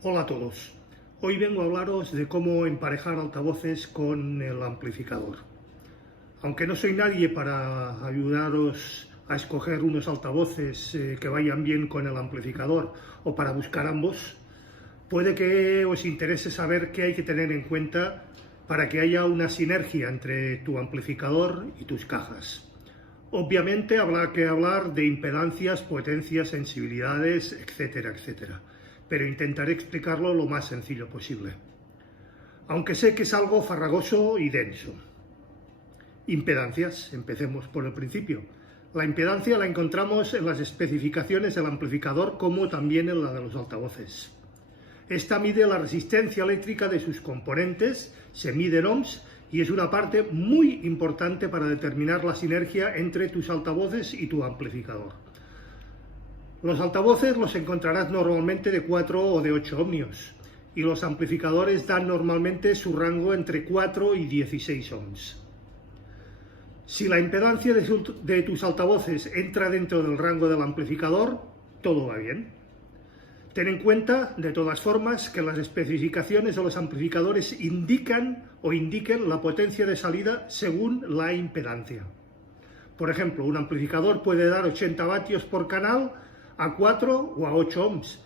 Hola a todos. Hoy vengo a hablaros de cómo emparejar altavoces con el amplificador. Aunque no soy nadie para ayudaros a escoger unos altavoces que vayan bien con el amplificador o para buscar ambos, puede que os interese saber qué hay que tener en cuenta para que haya una sinergia entre tu amplificador y tus cajas. Obviamente habrá que hablar de impedancias, potencias, sensibilidades, etcétera, etcétera, pero intentaré explicarlo lo más sencillo posible. Aunque sé que es algo farragoso y denso. Impedancias, empecemos por el principio. La impedancia la encontramos en las especificaciones del amplificador como también en la de los altavoces. Esta mide la resistencia eléctrica de sus componentes, se mide en ohms y es una parte muy importante para determinar la sinergia entre tus altavoces y tu amplificador. Los altavoces los encontrarás normalmente de 4 o de 8 ohmios y los amplificadores dan normalmente su rango entre 4 y 16 ohms. Si la impedancia de tus altavoces entra dentro del rango del amplificador, todo va bien. Ten en cuenta, de todas formas, que las especificaciones de los amplificadores indiquen la potencia de salida según la impedancia. Por ejemplo, un amplificador puede dar 80 vatios por canal a 4 o a 8 ohms,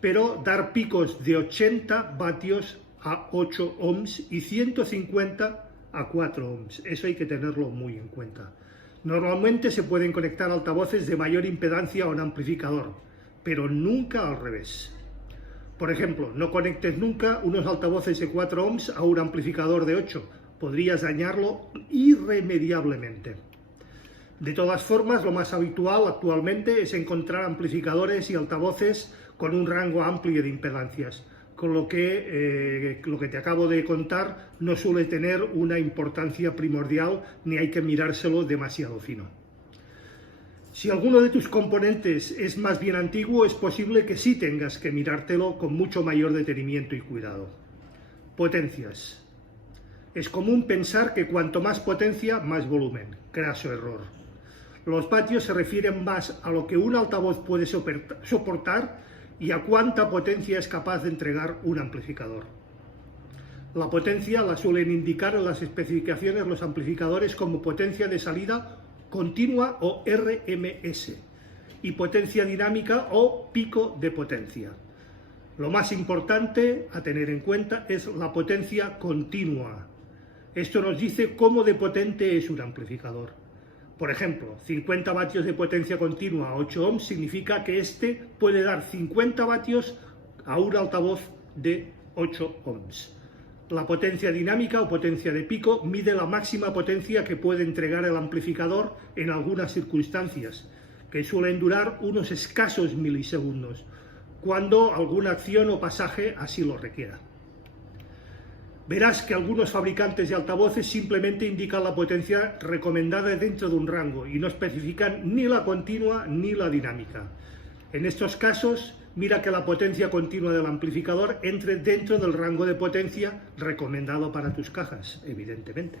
pero dar picos de 80 vatios a 8 ohms y 150 a 4 ohms. Eso hay que tenerlo muy en cuenta. Normalmente se pueden conectar altavoces de mayor impedancia a un amplificador, pero nunca al revés. Por ejemplo, no conectes nunca unos altavoces de 4 ohms a un amplificador de 8. Podrías dañarlo irremediablemente. De todas formas, lo más habitual actualmente es encontrar amplificadores y altavoces con un rango amplio de impedancias, con lo que te acabo de contar no suele tener una importancia primordial ni hay que mirárselo demasiado fino. Si alguno de tus componentes es más bien antiguo, es posible que sí tengas que mirártelo con mucho mayor detenimiento y cuidado. Potencias. Es común pensar que cuanto más potencia, más volumen. Craso error. Los vatios se refieren más a lo que un altavoz puede soportar y a cuánta potencia es capaz de entregar un amplificador. La potencia la suelen indicar en las especificaciones los amplificadores como potencia de salida continua o RMS y potencia dinámica o pico de potencia. Lo más importante a tener en cuenta es la potencia continua. Esto nos dice cómo de potente es un amplificador. Por ejemplo, 50 vatios de potencia continua a 8 ohms significa que este puede dar 50 vatios a un altavoz de 8 ohms. La potencia dinámica o potencia de pico mide la máxima potencia que puede entregar el amplificador en algunas circunstancias, que suelen durar unos escasos milisegundos, cuando alguna acción o pasaje así lo requiera. Verás que algunos fabricantes de altavoces simplemente indican la potencia recomendada dentro de un rango y no especifican ni la continua ni la dinámica. En estos casos, mira que la potencia continua del amplificador entre dentro del rango de potencia recomendado para tus cajas, evidentemente.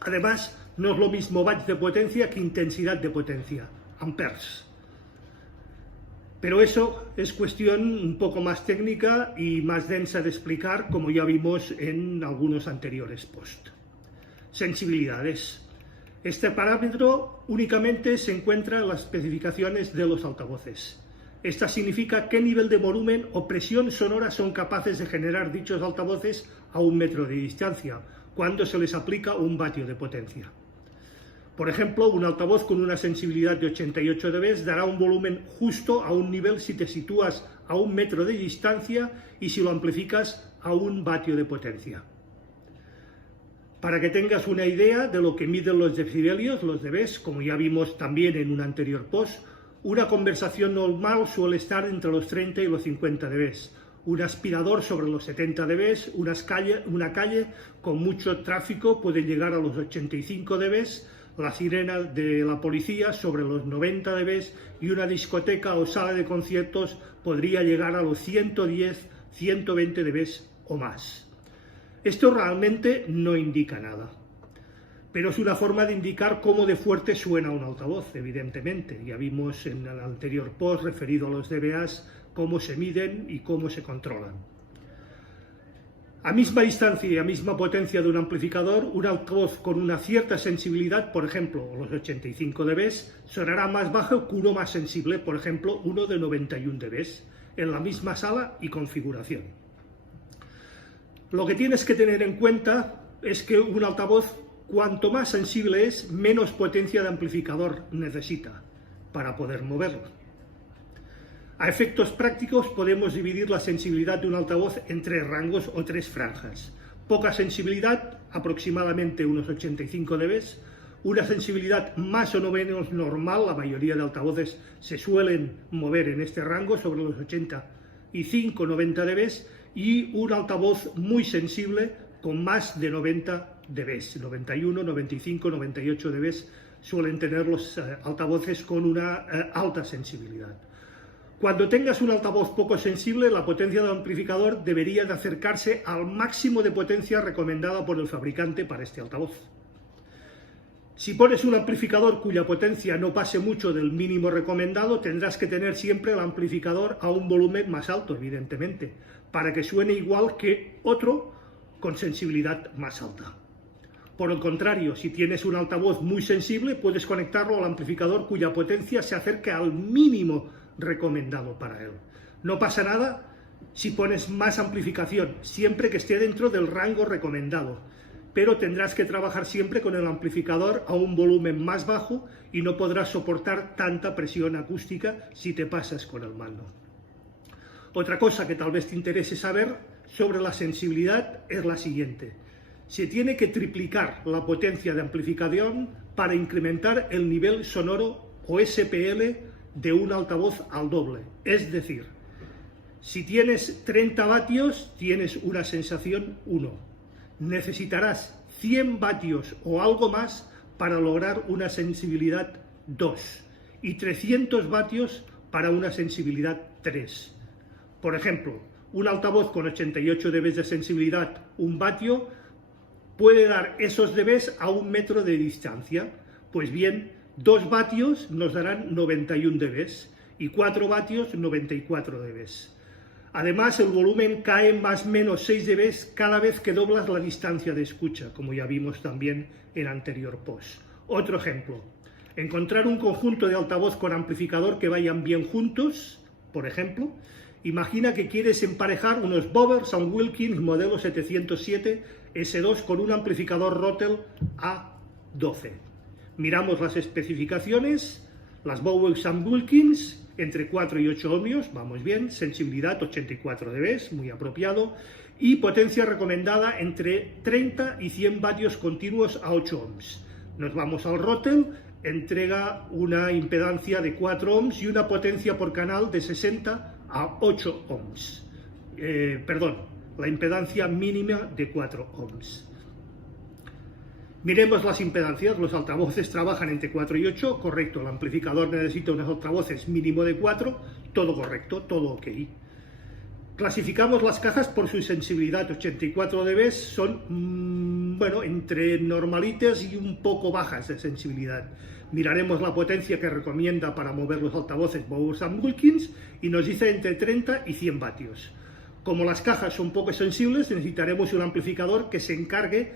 Además, no es lo mismo watts de potencia que intensidad de potencia, amperes. Pero eso es cuestión un poco más técnica y más densa de explicar, como ya vimos en algunos anteriores posts. Sensibilidades. Este parámetro únicamente se encuentra en las especificaciones de los altavoces. Esta significa qué nivel de volumen o presión sonora son capaces de generar dichos altavoces a 1 metro de distancia, cuando se les aplica 1 vatio de potencia. Por ejemplo, un altavoz con una sensibilidad de 88 dB dará un volumen justo a un nivel si te sitúas a 1 metro de distancia y si lo amplificas a 1 vatio de potencia. Para que tengas una idea de lo que miden los decibelios, los dB, como ya vimos también en un anterior post, una conversación normal suele estar entre los 30 y los 50 dB. Un aspirador sobre los 70 dB, una calle con mucho tráfico puede llegar a los 85 dB, la sirena de la policía sobre los 90 dB y una discoteca o sala de conciertos podría llegar a los 110, 120 dB o más. Esto realmente no indica nada, pero es una forma de indicar cómo de fuerte suena un altavoz, evidentemente. Ya vimos en el anterior post referido a los dBAs cómo se miden y cómo se controlan. A misma distancia y a misma potencia de un amplificador, un altavoz con una cierta sensibilidad, por ejemplo, los 85 dB, sonará más bajo que uno más sensible, por ejemplo, uno de 91 dB, en la misma sala y configuración. Lo que tienes que tener en cuenta es que un altavoz, cuanto más sensible es, menos potencia de amplificador necesita para poder moverlo. A efectos prácticos podemos dividir la sensibilidad de un altavoz en tres rangos o tres franjas. Poca sensibilidad, aproximadamente unos 85 dB, una sensibilidad más o menos normal, la mayoría de altavoces se suelen mover en este rango, sobre los 85-90 dB, y un altavoz muy sensible con más de 90 dB, 91, 95, 98 dB suelen tener los altavoces con una alta sensibilidad. Cuando tengas un altavoz poco sensible, la potencia del amplificador debería de acercarse al máximo de potencia recomendada por el fabricante para este altavoz. Si pones un amplificador cuya potencia no pase mucho del mínimo recomendado, tendrás que tener siempre el amplificador a un volumen más alto, evidentemente, para que suene igual que otro con sensibilidad más alta. Por el contrario, si tienes un altavoz muy sensible, puedes conectarlo al amplificador cuya potencia se acerque al mínimo recomendado para él. No pasa nada si pones más amplificación, siempre que esté dentro del rango recomendado, pero tendrás que trabajar siempre con el amplificador a un volumen más bajo y no podrás soportar tanta presión acústica si te pasas con el mando. Otra cosa que tal vez te interese saber sobre la sensibilidad es la siguiente: se tiene que triplicar la potencia de amplificación para incrementar el nivel sonoro o SPL de un altavoz al doble. Es decir, si tienes 30 vatios, tienes una sensación 1. Necesitarás 100 vatios o algo más para lograr una sensibilidad 2 y 300 vatios para una sensibilidad 3. Por ejemplo, un altavoz con 88 dB de sensibilidad, 1 vatio, puede dar esos dBs a 1 metro de distancia. Pues bien, 2 vatios nos darán 91 dB y 4 vatios 94 dB. Además, el volumen cae más o menos 6 dB cada vez que doblas la distancia de escucha, como ya vimos también en anterior post. Otro ejemplo: encontrar un conjunto de altavoz con amplificador que vayan bien juntos. Por ejemplo, imagina que quieres emparejar unos Bowers & Wilkins modelo 707 S2 con un amplificador Rotel A12. Miramos las especificaciones, las Bowers & Wilkins entre 4 y 8 ohmios, vamos bien, sensibilidad 84 dB, muy apropiado, y potencia recomendada entre 30 y 100 vatios continuos a 8 ohms. Nos vamos al Rotel, entrega una impedancia de 4 ohms y una potencia por canal de 60 a 8 ohms. La impedancia mínima de 4 ohms. Miremos las impedancias. Los altavoces trabajan entre 4 y 8, correcto. El amplificador necesita unos altavoces mínimo de 4, todo correcto, todo ok. Clasificamos las cajas por su sensibilidad. 84 dB son, entre normalitas y un poco bajas de sensibilidad. Miraremos la potencia que recomienda para mover los altavoces Bowers & Wilkins y nos dice entre 30 y 100 vatios. Como las cajas son poco sensibles, necesitaremos un amplificador que se encargue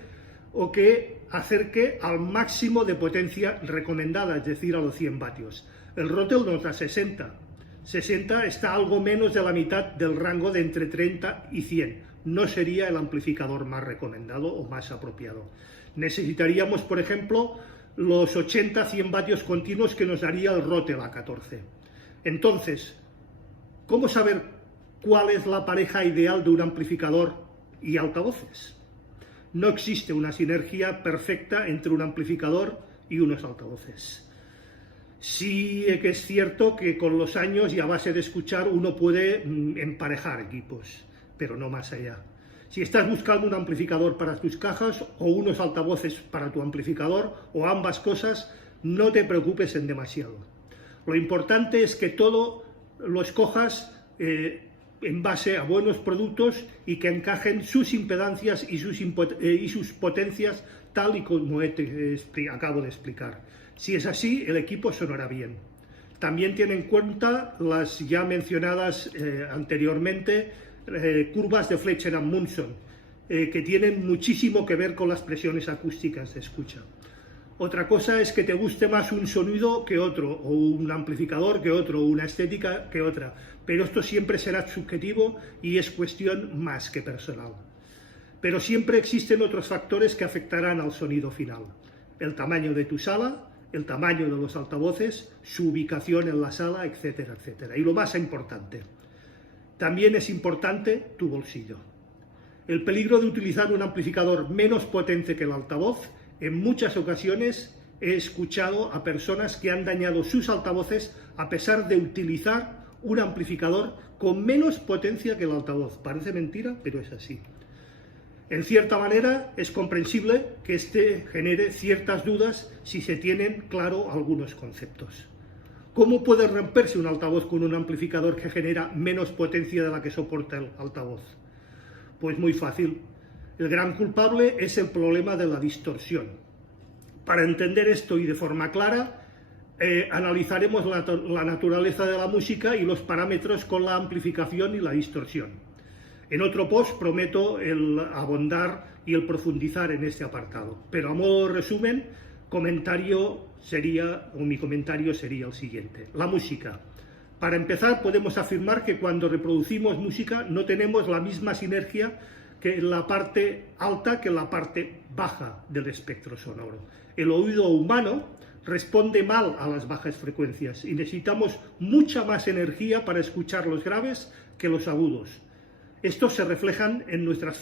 o que acerque al máximo de potencia recomendada, es decir, a los 100 vatios. El Rotel nos da 60. 60 está algo menos de la mitad del rango de entre 30 y 100. No sería el amplificador más recomendado o más apropiado. Necesitaríamos, por ejemplo, los 80-100 vatios continuos que nos daría el Rotel A14. Entonces, ¿cómo saber cuál es la pareja ideal de un amplificador y altavoces? No existe una sinergia perfecta entre un amplificador y unos altavoces. Sí que es cierto que con los años y a base de escuchar uno puede emparejar equipos, pero no más allá. Si estás buscando un amplificador para tus cajas o unos altavoces para tu amplificador o ambas cosas, no te preocupes en demasiado. Lo importante es que todo lo escojas en base a buenos productos y que encajen sus impedancias y sus potencias tal y como acabo de explicar. Si es así, el equipo sonará bien. también tiene en cuenta las ya mencionadas anteriormente curvas de Fletcher-Munson, que tienen muchísimo que ver con las presiones acústicas de escucha. Otra cosa es que te guste más un sonido que otro, o un amplificador que otro, o una estética que otra, pero esto siempre será subjetivo y es cuestión más que personal. Pero siempre existen otros factores que afectarán al sonido final: el tamaño de tu sala, el tamaño de los altavoces, su ubicación en la sala, etcétera, etcétera. Y lo más importante, también es importante tu bolsillo. El peligro de utilizar un amplificador menos potente que el altavoz: en muchas ocasiones he escuchado a personas que han dañado sus altavoces a pesar de utilizar un amplificador con menos potencia que el altavoz. Parece mentira, pero es así. En cierta manera es comprensible que este genere ciertas dudas si se tienen claro algunos conceptos. ¿Cómo puede romperse un altavoz con un amplificador que genera menos potencia de la que soporta el altavoz? Pues muy fácil. El gran culpable es el problema de la distorsión. Para entender esto y de forma clara, analizaremos la naturaleza de la música y los parámetros con la amplificación y la distorsión. En otro post prometo el abondar y el profundizar en este apartado, pero a modo de resumen, mi comentario sería el siguiente. La música. Para empezar, podemos afirmar que cuando reproducimos música no tenemos la misma sinergia que en la parte alta que en la parte baja del espectro sonoro. El oído humano responde mal a las bajas frecuencias y necesitamos mucha más energía para escuchar los graves que los agudos. Estos se reflejan en nuestras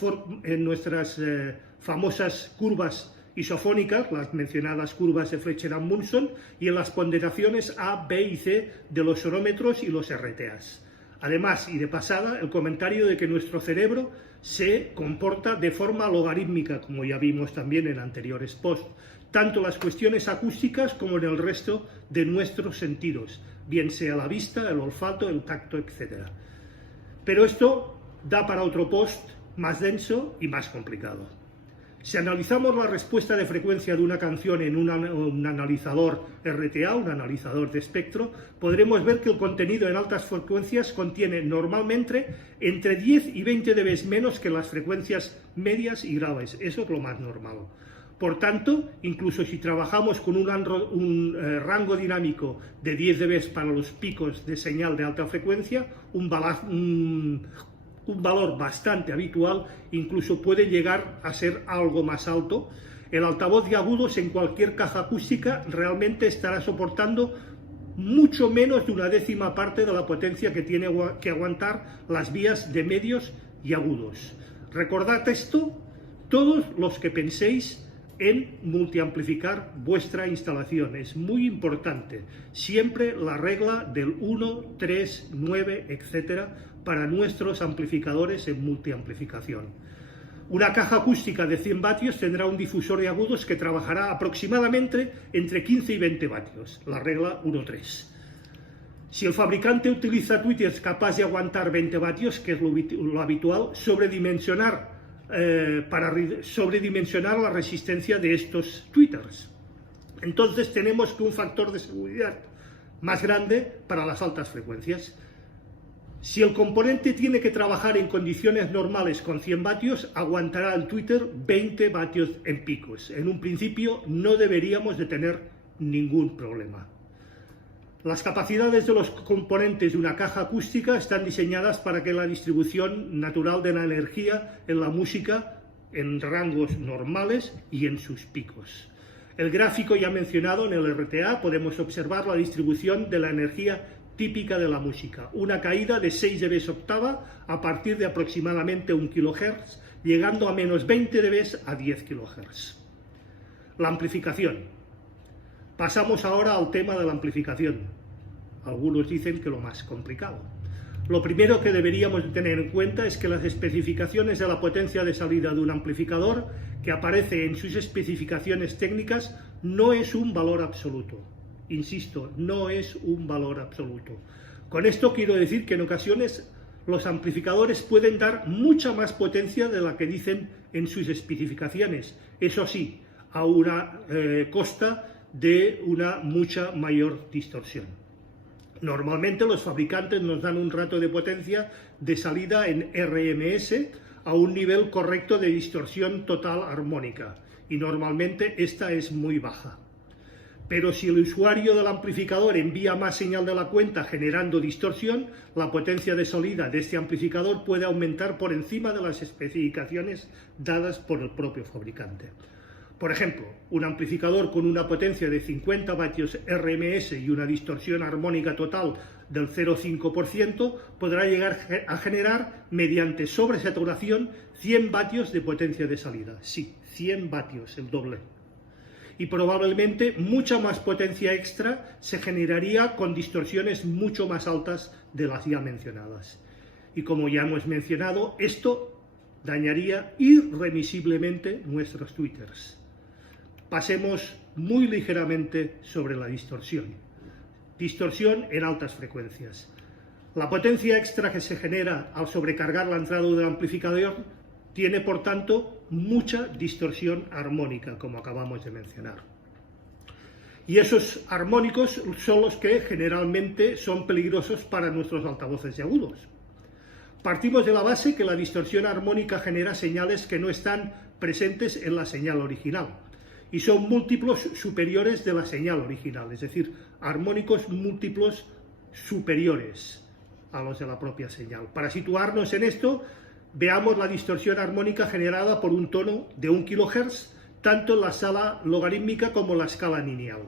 famosas curvas isofónicas, las mencionadas curvas de Fletcher-Munson, y en las ponderaciones A, B y C de los sonómetros y los RTAs. Además, y de pasada, el comentario de que nuestro cerebro se comporta de forma logarítmica, como ya vimos también en anteriores posts, tanto en las cuestiones acústicas como en el resto de nuestros sentidos, bien sea la vista, el olfato, el tacto, etc. Pero esto da para otro post más denso y más complicado. Si analizamos la respuesta de frecuencia de una canción en un analizador RTA, un analizador de espectro, podremos ver que el contenido en altas frecuencias contiene normalmente entre 10 y 20 dB menos que las frecuencias medias y graves. Eso es lo más normal. Por tanto, incluso si trabajamos con un rango dinámico de 10 dB para los picos de señal de alta frecuencia, un valor bastante habitual, incluso puede llegar a ser algo más alto. El altavoz de agudos en cualquier caja acústica realmente estará soportando mucho menos de una décima parte de la potencia que tiene que aguantar las vías de medios y agudos. Recordad esto todos los que penséis en multiamplificar vuestra instalación. Es muy importante. Siempre la regla del 1, 3, 9, etcétera, para nuestros amplificadores en multiamplificación. Una caja acústica de 100 vatios tendrá un difusor de agudos que trabajará aproximadamente entre 15 y 20 vatios, la regla 1-3. Si el fabricante utiliza tweeters capaz de aguantar 20 vatios, que es lo habitual, sobredimensionar la resistencia de estos tweeters. Entonces tenemos que un factor de seguridad más grande para las altas frecuencias. Si el componente tiene que trabajar en condiciones normales con 100 vatios, aguantará el tweeter 20 vatios en picos. En un principio no deberíamos de tener ningún problema. Las capacidades de los componentes de una caja acústica están diseñadas para que la distribución natural de la energía en la música en rangos normales y en sus picos. El gráfico ya mencionado en el RTA podemos observar la distribución de la energía típica de la música, una caída de 6 dB octava a partir de aproximadamente 1 kHz, llegando a menos 20 dB a 10 kHz. La amplificación. Pasamos ahora al tema de la amplificación. Algunos dicen que lo más complicado. Lo primero que deberíamos tener en cuenta es que las especificaciones de la potencia de salida de un amplificador, que aparece en sus especificaciones técnicas, no es un valor absoluto. Insisto, no es un valor absoluto. Con esto quiero decir que en ocasiones los amplificadores pueden dar mucha más potencia de la que dicen en sus especificaciones. Eso sí, a una costa de una mucha mayor distorsión. Normalmente los fabricantes nos dan un ratio de potencia de salida en RMS a un nivel correcto de distorsión total armónica, y normalmente esta es muy baja. Pero si el usuario del amplificador envía más señal de la cuenta generando distorsión, la potencia de salida de este amplificador puede aumentar por encima de las especificaciones dadas por el propio fabricante. Por ejemplo, un amplificador con una potencia de 50 vatios RMS y una distorsión armónica total del 0,5% podrá llegar a generar, mediante sobresaturación, 100 vatios de potencia de salida. Sí, 100 vatios, el doble. Y probablemente mucha más potencia extra se generaría con distorsiones mucho más altas de las ya mencionadas. Y como ya hemos mencionado, esto dañaría irremisiblemente nuestros tweeters. Pasemos muy ligeramente sobre la distorsión. Distorsión en altas frecuencias. La potencia extra que se genera al sobrecargar la entrada del amplificador tiene, por tanto, mucha distorsión armónica, como acabamos de mencionar. Y esos armónicos son los que generalmente son peligrosos para nuestros altavoces de agudos. Partimos de la base que la distorsión armónica genera señales que no están presentes en la señal original y son múltiplos superiores de la señal original, es decir, armónicos múltiplos superiores a los de la propia señal. Para situarnos en esto, veamos la distorsión armónica generada por un tono de 1 kHz, tanto en la escala logarítmica como en la escala lineal.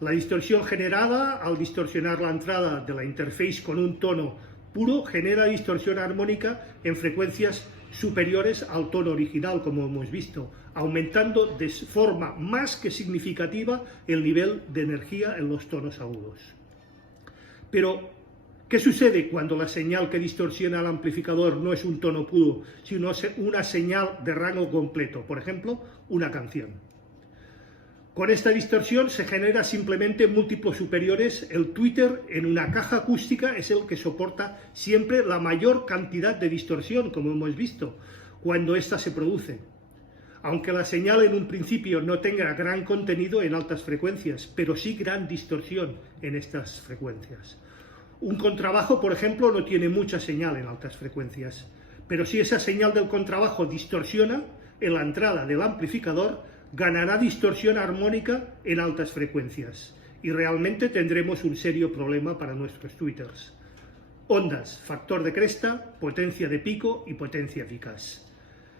La distorsión generada al distorsionar la entrada de la interface con un tono puro genera distorsión armónica en frecuencias superiores al tono original, como hemos visto, aumentando de forma más que significativa el nivel de energía en los tonos agudos. Pero, ¿qué sucede cuando la señal que distorsiona el amplificador no es un tono puro, sino una señal de rango completo? Por ejemplo, una canción. Con esta distorsión se genera simplemente múltiplos superiores. El tweeter en una caja acústica es el que soporta siempre la mayor cantidad de distorsión, como hemos visto, cuando ésta se produce. Aunque la señal en un principio no tenga gran contenido en altas frecuencias, pero sí gran distorsión en estas frecuencias. Un contrabajo, por ejemplo, no tiene mucha señal en altas frecuencias, pero si esa señal del contrabajo distorsiona en la entrada del amplificador, ganará distorsión armónica en altas frecuencias y realmente tendremos un serio problema para nuestros tweeters. Ondas, factor de cresta, potencia de pico y potencia eficaz.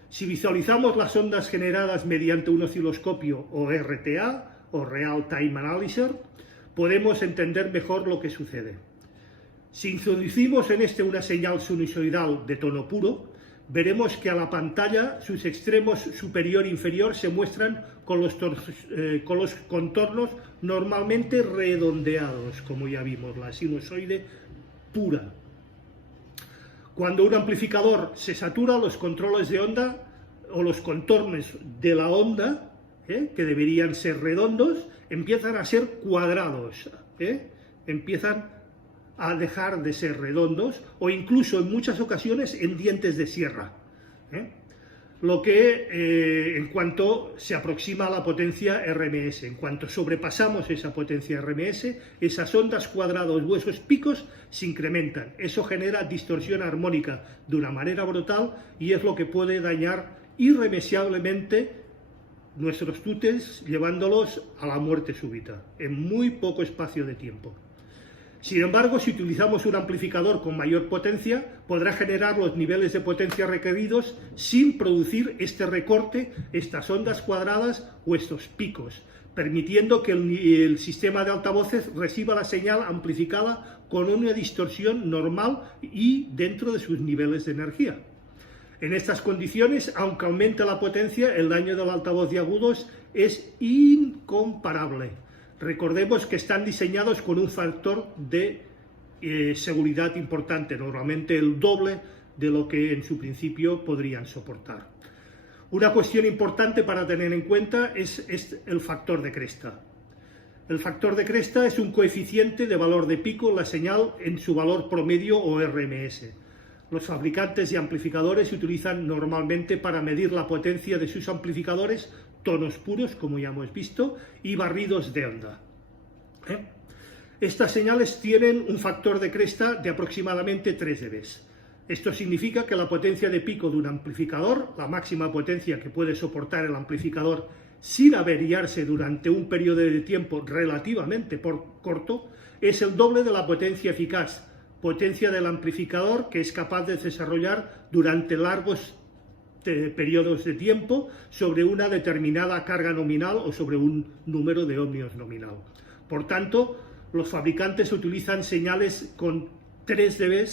Si visualizamos las ondas generadas mediante un osciloscopio o RTA o Real Time Analyzer, podemos entender mejor lo que sucede. Si introducimos en este una señal sinusoidal de tono puro, veremos que a la pantalla sus extremos superior e inferior se muestran con los contornos normalmente redondeados, como ya vimos, la sinusoide pura. Cuando un amplificador se satura, los controles de onda o los contornos de la onda, que deberían ser redondos, empiezan a ser cuadrados, empiezan a dejar de ser redondos o incluso en muchas ocasiones en dientes de sierra, lo que en cuanto se aproxima a la potencia RMS, en cuanto sobrepasamos esa potencia RMS, esas ondas cuadrados o esos picos se incrementan. Eso genera distorsión armónica de una manera brutal y es lo que puede dañar irremediablemente nuestros tweeters, llevándolos a la muerte súbita en muy poco espacio de tiempo. Sin embargo, si utilizamos un amplificador con mayor potencia, podrá generar los niveles de potencia requeridos sin producir este recorte, estas ondas cuadradas o estos picos, permitiendo que el sistema de altavoces reciba la señal amplificada con una distorsión normal y dentro de sus niveles de energía. En estas condiciones, aunque aumente la potencia, el daño del altavoz de agudos es incomparable. Recordemos que están diseñados con un factor de seguridad importante, normalmente el doble de lo que en su principio podrían soportar. Una cuestión importante para tener en cuenta es el factor de cresta. El factor de cresta es un coeficiente de valor de pico en la señal en su valor promedio o RMS. Los fabricantes de amplificadores se utilizan normalmente para medir la potencia de sus amplificadores, tonos puros, como ya hemos visto, y barridos de onda. Estas señales tienen un factor de cresta de aproximadamente 3 dB. Esto significa que la potencia de pico de un amplificador, la máxima potencia que puede soportar el amplificador sin averiarse durante un periodo de tiempo relativamente corto, es el doble de la potencia eficaz, potencia del amplificador que es capaz de desarrollar durante largos periodos de tiempo sobre una determinada carga nominal o sobre un número de ohmios nominal. Por tanto, los fabricantes utilizan señales con 3 dB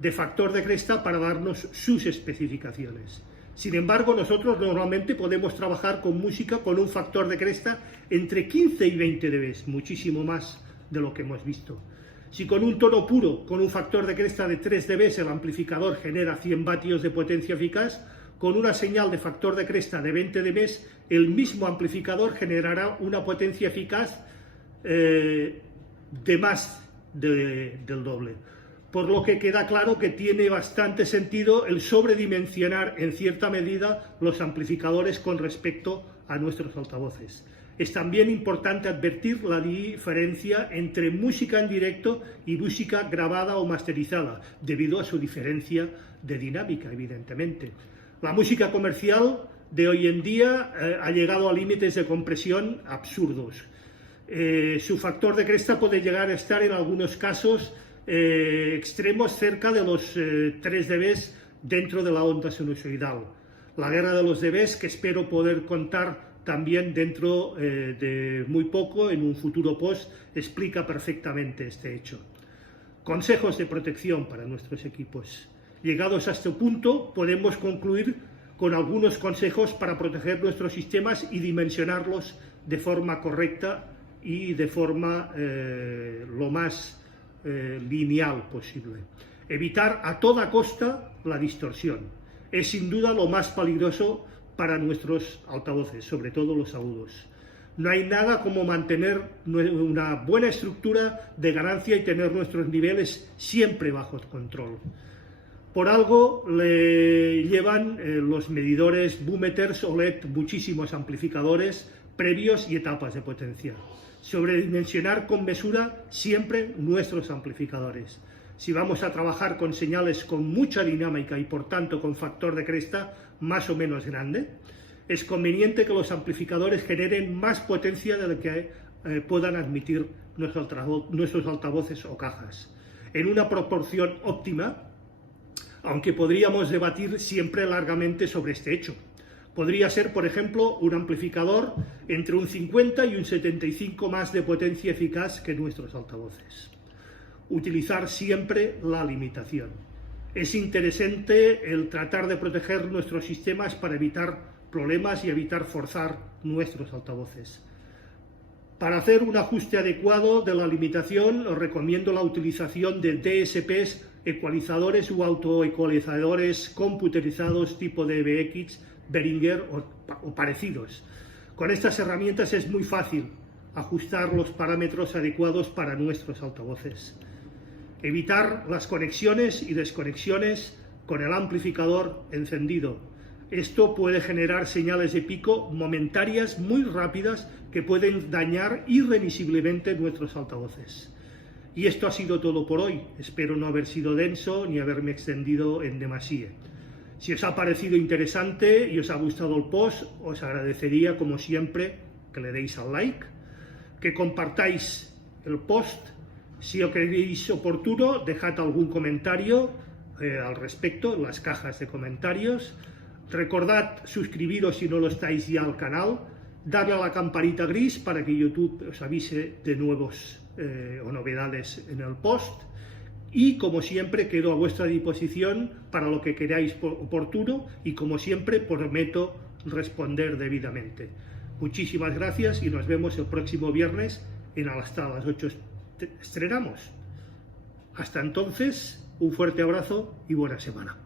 de factor de cresta para darnos sus especificaciones. Sin embargo, nosotros normalmente podemos trabajar con música con un factor de cresta entre 15 y 20 dB, muchísimo más de lo que hemos visto. Si con un tono puro, con un factor de cresta de 3 dB, el amplificador genera 100 vatios de potencia eficaz, con una señal de factor de cresta de 20 dB, el mismo amplificador generará una potencia eficaz de más del doble. Por lo que queda claro que tiene bastante sentido el sobredimensionar en cierta medida los amplificadores con respecto a nuestros altavoces. Es también importante advertir la diferencia entre música en directo y música grabada o masterizada, debido a su diferencia de dinámica, evidentemente. La música comercial de hoy en día ha llegado a límites de compresión absurdos. Su factor de cresta puede llegar a estar en algunos casos extremos cerca de los 3 dB dentro de la onda sinusoidal. La guerra de los dBs, que espero poder contar también dentro de muy poco, en un futuro post, explica perfectamente este hecho. Consejos de protección para nuestros equipos. Llegados a este punto, podemos concluir con algunos consejos para proteger nuestros sistemas y dimensionarlos de forma correcta y de forma lo más lineal posible. Evitar a toda costa la distorsión. Es sin duda lo más peligroso para nuestros altavoces, sobre todo los agudos. No hay nada como mantener una buena estructura de ganancia y tener nuestros niveles siempre bajo control. Por algo le llevan los medidores boom emitters o LED muchísimos amplificadores previos y etapas de potencia. Sobredimensionar con mesura siempre nuestros amplificadores. Si vamos a trabajar con señales con mucha dinámica y por tanto con factor de cresta más o menos grande, es conveniente que los amplificadores generen más potencia de la que puedan admitir nuestros altavoces o cajas, en una proporción óptima, aunque podríamos debatir siempre largamente sobre este hecho. Podría ser, por ejemplo, un amplificador entre un 50 y un 75 más de potencia eficaz que nuestros altavoces. Utilizar siempre la limitación. Es interesante el tratar de proteger nuestros sistemas para evitar problemas y evitar forzar nuestros altavoces. Para hacer un ajuste adecuado de la limitación, os recomiendo la utilización de DSPs, ecualizadores u autoecualizadores computerizados tipo DBX, Behringer o parecidos. Con estas herramientas es muy fácil ajustar los parámetros adecuados para nuestros altavoces. Evitar las conexiones y desconexiones con el amplificador encendido. Esto puede generar señales de pico momentarias muy rápidas que pueden dañar irremisiblemente nuestros altavoces. Y esto ha sido todo por hoy. Espero no haber sido denso ni haberme extendido en demasía. Si os ha parecido interesante y os ha gustado el post, os agradecería, como siempre, que le deis al like, que compartáis el post. Si lo creéis oportuno, dejad algún comentario al respecto en las cajas de comentarios. Recordad suscribiros si no lo estáis ya al canal, darle a la campanita gris para que YouTube os avise de nuevos o novedades en el post. Y como siempre quedo a vuestra disposición para lo que queráis oportuno y como siempre prometo responder debidamente. Muchísimas gracias y nos vemos el próximo viernes en hasta las 8 estrenamos. Hasta entonces, un fuerte abrazo y buena semana.